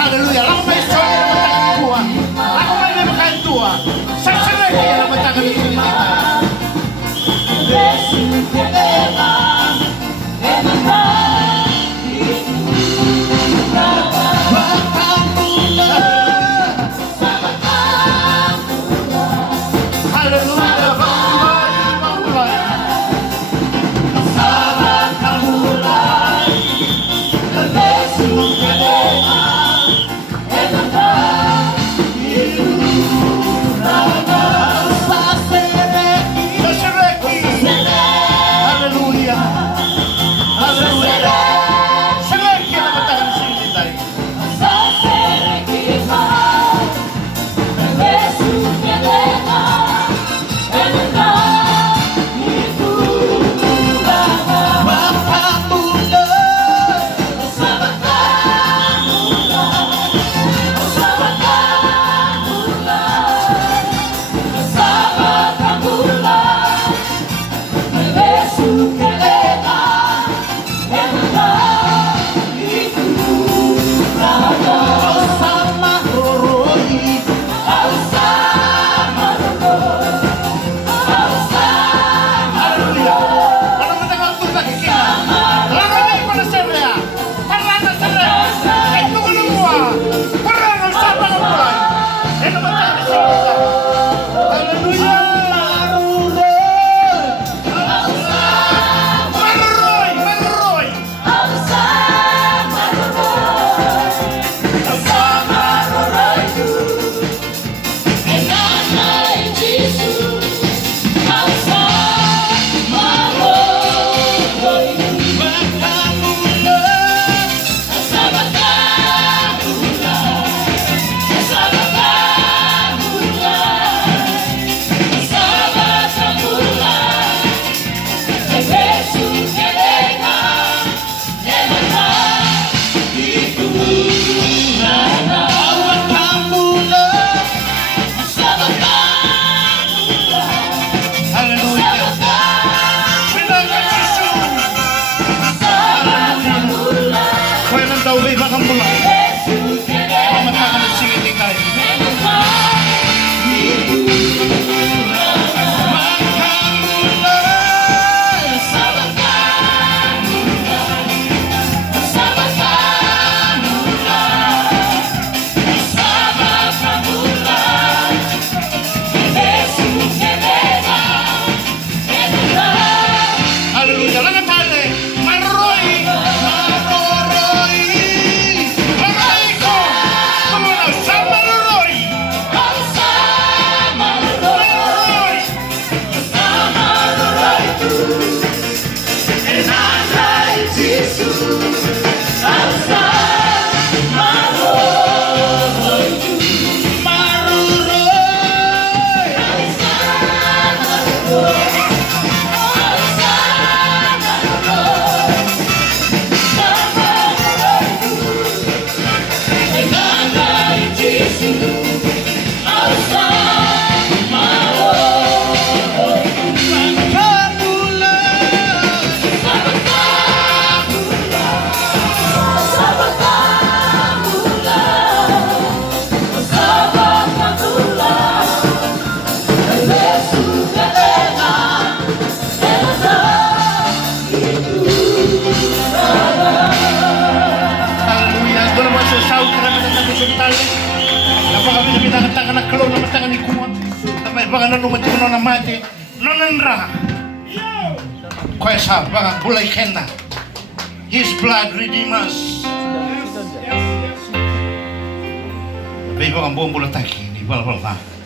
Haleluya. Ako may istorya na matangin kuha. Ako may makain tuwa. Sa sarili kaya na matangin kuha. Haleluya. Pangulay. Sa sarili. Haleluya. Haleluya. Sarili kaya na matangin sa inyo tayo. Napakabilibitakan na kalaw na matangan ni Kuwan. Tapos baka nanumad ko na mati. Nananra. Kaya sa baka bulay kenda. His blood redeem us. Baby, baka buong bulataki. Di ba?